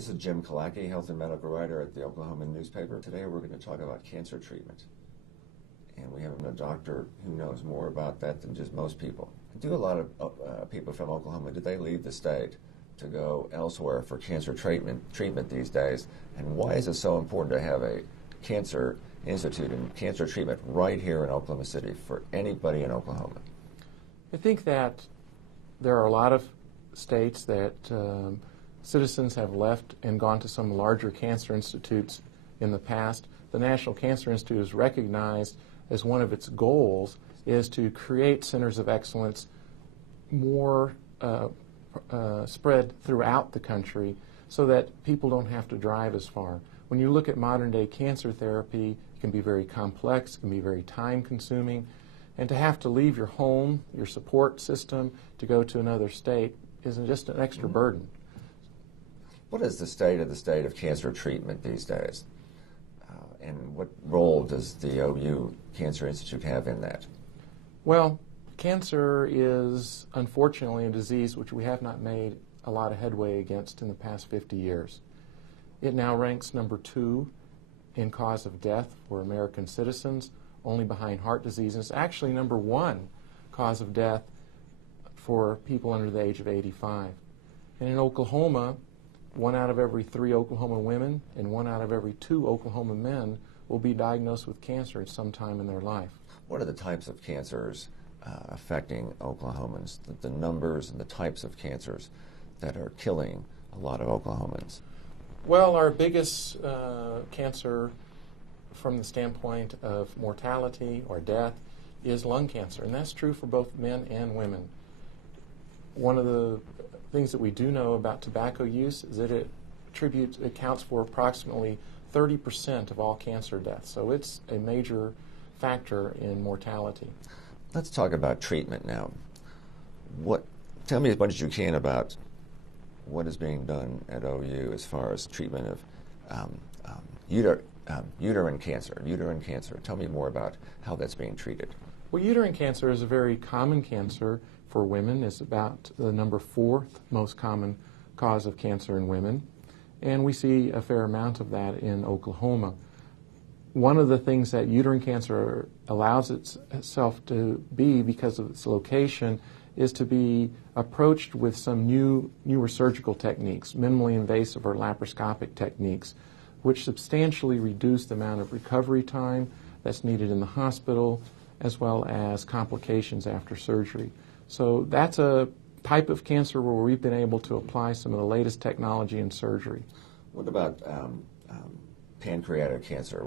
This is Jim Killackey, health and medical writer at the Oklahoma newspaper. Today we're going to talk about cancer treatment. And we have a doctor who knows more about that than just most people. Do a lot of people from Oklahoma, do they leave the state to go elsewhere for cancer treatment these days? And why is it so important to have a cancer institute and cancer treatment right here in Oklahoma City for anybody in Oklahoma? I think that there are a lot of states that citizens have left and gone to some larger cancer institutes in the past. The National Cancer Institute is recognized as one of its goals is to create centers of excellence more spread throughout the country so that people don't have to drive as far. When you look at modern day cancer therapy, it can be very complex, it can be very time consuming, and to have to leave your home, your support system, to go to another state isn't just an extra burden. What is the state of cancer treatment these days? And what role does the OU Cancer Institute have in that? Well, cancer is unfortunately a disease which we have not made a lot of headway against in the past 50 years. It now ranks number 2 in cause of death for American citizens, only behind heart disease. It's actually number 1 cause of death for people under the age of 85. And in Oklahoma, 1 out of every 3 Oklahoma women and 1 out of every 2 Oklahoma men will be diagnosed with cancer at some time in their life. What are the types of cancers affecting Oklahomans, the numbers and the types of cancers that are killing a lot of Oklahomans? Well, our biggest cancer from the standpoint of mortality or death is lung cancer, and that's true for both men and women. One of the things that we do know about tobacco use is that it accounts for approximately 30% of all cancer deaths, so it's a major factor in mortality. Let's talk about treatment now. Tell me as much as you can about what is being done at OU as far as treatment of uterine cancer. Tell me more about how that's being treated. Well, uterine cancer is a very common cancer for women. It's about the number 4th most common cause of cancer in women, and we see a fair amount of that in Oklahoma. One of the things that uterine cancer allows itself to be, because of its location, is to be approached with some newer surgical techniques, minimally invasive or laparoscopic techniques, which substantially reduce the amount of recovery time that's needed in the hospital, as well as complications after surgery. So that's a type of cancer where we've been able to apply some of the latest technology in surgery. What about pancreatic cancer?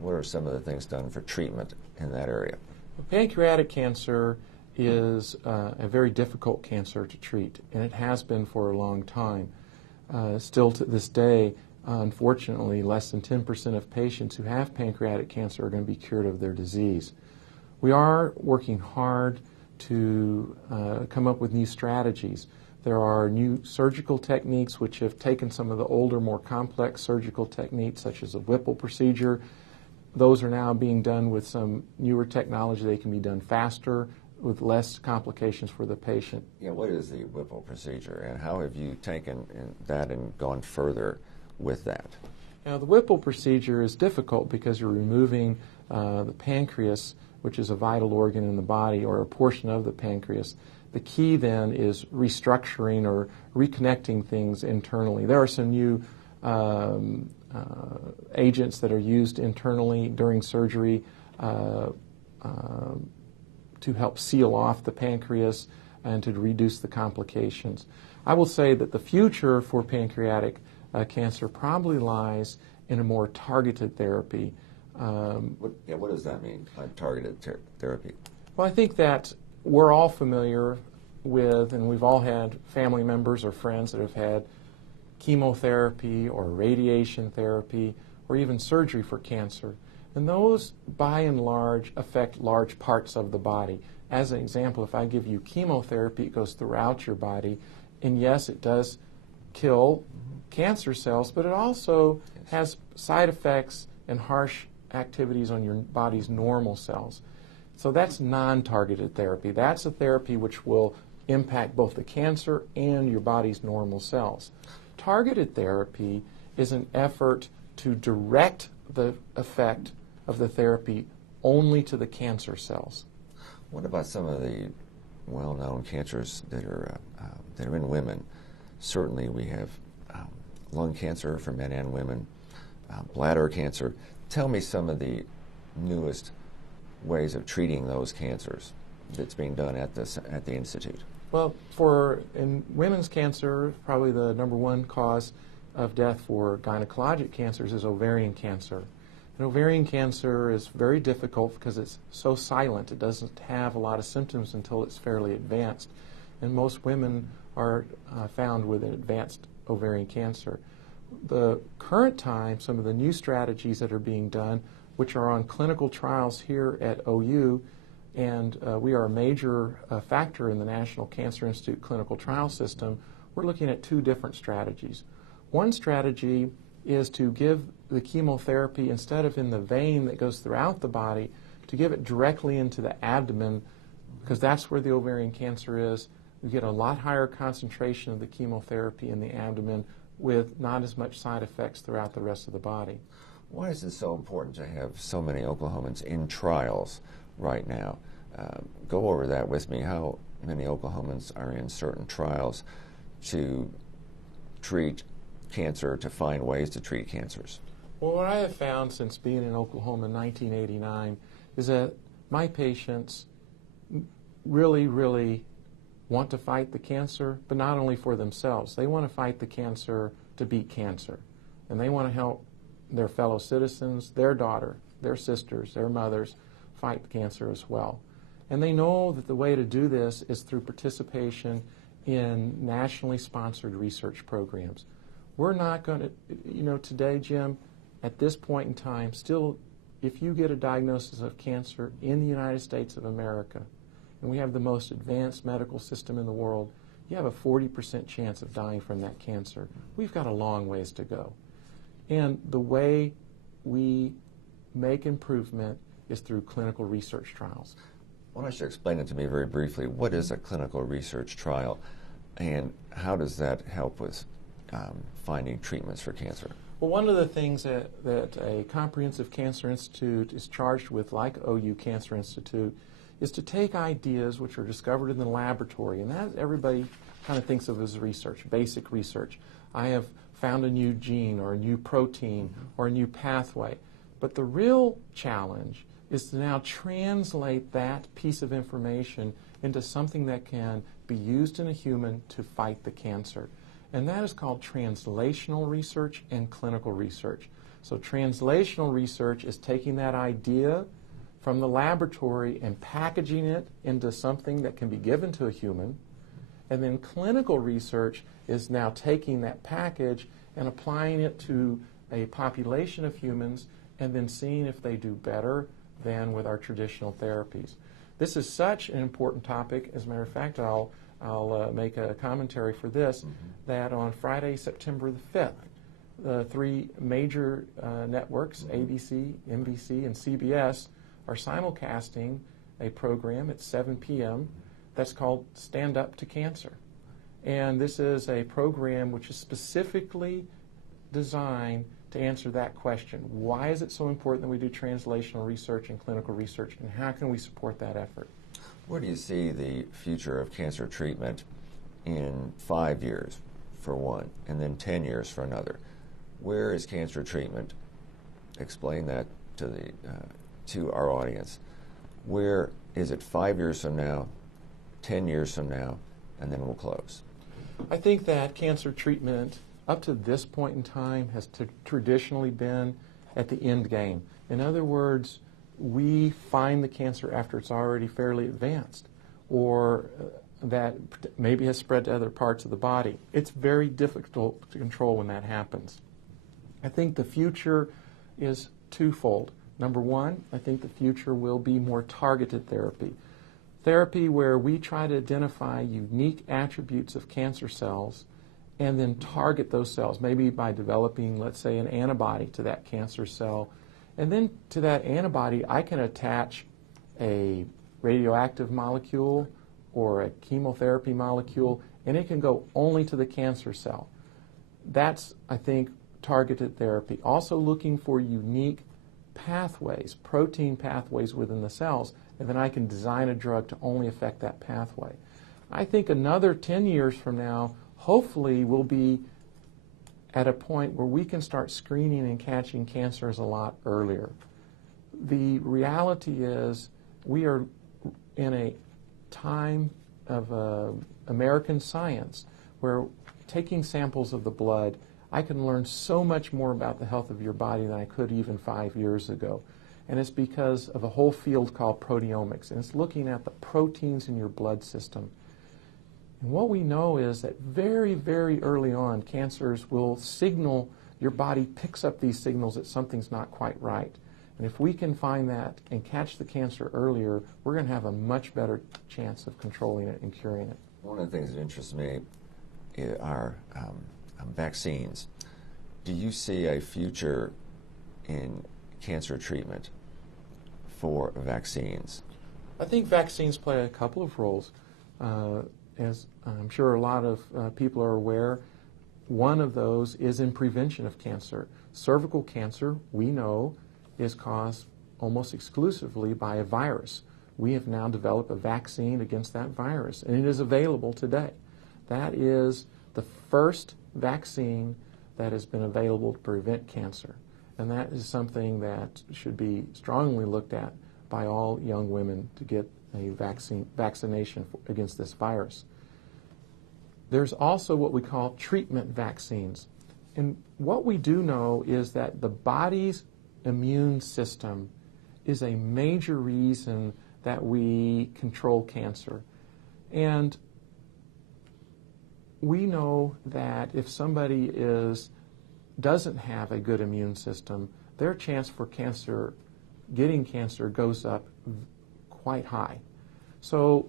What are some of the things done for treatment in that area? Well, pancreatic cancer is a very difficult cancer to treat, and it has been for a long time. Still to this day, unfortunately, less than 10% of patients who have pancreatic cancer are going to be cured of their disease. We are working hard to come up with new strategies. There are new surgical techniques which have taken some of the older, more complex surgical techniques, such as the Whipple procedure. Those are now being done with some newer technology. They can be done faster with less complications for the patient. Yeah, what is the Whipple procedure, and how have you taken that and gone further with that? Now, the Whipple procedure is difficult because you're removing the pancreas, which is a vital organ in the body, or a portion of the pancreas. The key then is restructuring or reconnecting things internally. There are some new agents that are used internally during surgery to help seal off the pancreas and to reduce the complications. I will say that the future for pancreatic cancer probably lies in a more targeted therapy. What does that mean, targeted therapy? Well, I think that we're all familiar with, and we've all had family members or friends that have had chemotherapy or radiation therapy or even surgery for cancer. And those, by and large, affect large parts of the body. As an example, if I give you chemotherapy, it goes throughout your body, and yes, it does kill cancer cells, but it also has side effects and harsh activities on your body's normal cells. So that's non-targeted therapy. That's a therapy which will impact both the cancer and your body's normal cells. Targeted therapy is an effort to direct the effect of the therapy only to the cancer cells. What about some of the well-known cancers that are in women? Certainly we have lung cancer for men and women, bladder cancer. Tell me some of the newest ways of treating those cancers that's being done at the Institute. Well, in women's cancer, probably the number one cause of death for gynecologic cancers is ovarian cancer. And ovarian cancer is very difficult because it's so silent. It doesn't have a lot of symptoms until it's fairly advanced. And most women are found with an advanced ovarian cancer. The current time, some of the new strategies that are being done, which are on clinical trials here at OU, and we are a major factor in the National Cancer Institute clinical trial system, we're looking at two different strategies. One strategy is to give the chemotherapy, instead of in the vein that goes throughout the body, to give it directly into the abdomen, because that's where the ovarian cancer is. We get a lot higher concentration of the chemotherapy in the abdomen with not as much side effects throughout the rest of the body. Why is it so important to have so many Oklahomans in trials right now? Go over that with me. How many Oklahomans are in certain trials to treat cancer, to find ways to treat cancers? Well, what I have found since being in Oklahoma in 1989 is that my patients really, really want to fight the cancer, but not only for themselves. They want to fight the cancer to beat cancer. And they want to help their fellow citizens, their daughter, their sisters, their mothers fight cancer as well. And they know that the way to do this is through participation in nationally sponsored research programs. We're not going to, today, Jim, at this point in time, still, if you get a diagnosis of cancer in the United States of America, and we have the most advanced medical system in the world, you have a 40% chance of dying from that cancer. We've got a long ways to go. And the way we make improvement is through clinical research trials. Why don't you explain it to me very briefly? What is a clinical research trial, and how does that help with finding treatments for cancer? Well, one of the things that a comprehensive cancer institute is charged with, like OU Cancer Institute, is to take ideas which are discovered in the laboratory, and that everybody kind of thinks of as research, basic research. I have found a new gene or a new protein or a new pathway. But the real challenge is to now translate that piece of information into something that can be used in a human to fight the cancer. And that is called translational research and clinical research. So translational research is taking that idea from the laboratory and packaging it into something that can be given to a human. And then clinical research is now taking that package and applying it to a population of humans and then seeing if they do better than with our traditional therapies. This is such an important topic. As a matter of fact, I'll make a commentary for this, that on Friday, September the 5th, the three major networks, ABC, NBC, and CBS, are simulcasting a program at 7 p.m. that's called Stand Up to Cancer. And this is a program which is specifically designed to answer that question. Why is it so important that we do translational research and clinical research, and how can we support that effort? Where do you see the future of cancer treatment in 5 years, for one, and then 10 years for another? Where is cancer treatment? Explain that to our audience. Where is it 5 years from now, 10 years from now, and then we'll close? I think that cancer treatment up to this point in time has traditionally been at the end game. In other words, we find the cancer after it's already fairly advanced, or that maybe has spread to other parts of the body. It's very difficult to control when that happens. I think the future is twofold. Number one, I think the future will be more targeted therapy. Therapy where we try to identify unique attributes of cancer cells and then target those cells, maybe by developing, let's say, an antibody to that cancer cell. And then to that antibody, I can attach a radioactive molecule or a chemotherapy molecule, and it can go only to the cancer cell. that's, I think, targeted therapy. Also looking for unique pathways, protein pathways within the cells, and then I can design a drug to only affect that pathway. I think another 10 years from now, hopefully we'll be at a point where we can start screening and catching cancers a lot earlier. The reality is we are in a time of American science where taking samples of the blood, I can learn so much more about the health of your body than I could even 5 years ago. And it's because of a whole field called proteomics, and it's looking at the proteins in your blood system. And what we know is that very, very early on, cancers will signal, your body picks up these signals that something's not quite right. And if we can find that and catch the cancer earlier, we're going to have a much better chance of controlling it and curing it. One of the things that interests me are vaccines. Do you see a future in cancer treatment for vaccines? I think vaccines play a couple of roles. As I'm sure a lot of people are aware, one of those is in prevention of cancer. Cervical cancer, we know, is caused almost exclusively by a virus. We have now developed a vaccine against that virus, and it is available today. That is the first vaccine that has been available to prevent cancer, and that is something that should be strongly looked at by all young women to get a vaccination against this virus. There's also what we call treatment vaccines, and what we do know is that the body's immune system is a major reason that we control cancer. And we know that if somebody doesn't have a good immune system, their chance for getting cancer goes up quite high. So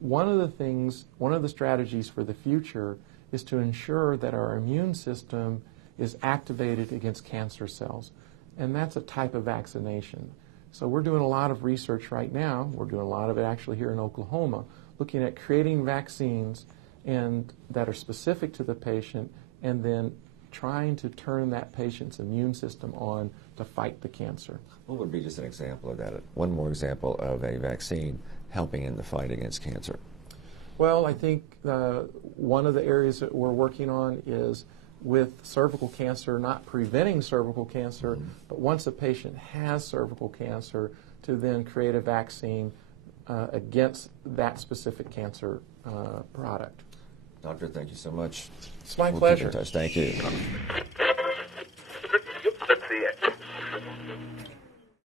one of the strategies for the future is to ensure that our immune system is activated against cancer cells. And that's a type of vaccination. So we're doing a lot of research right now. We're doing a lot of it actually here in Oklahoma, looking at creating vaccines that are specific to the patient, and then trying to turn that patient's immune system on to fight the cancer. What would be just an example of that? One more example of a vaccine helping in the fight against cancer. Well, I think one of the areas that we're working on is with cervical cancer, not preventing cervical cancer, but once a patient has cervical cancer, to then create a vaccine against that specific cancer product. Doctor, thank you so much. It's my We'll pleasure. keep in touch. Thank you. Let's see it.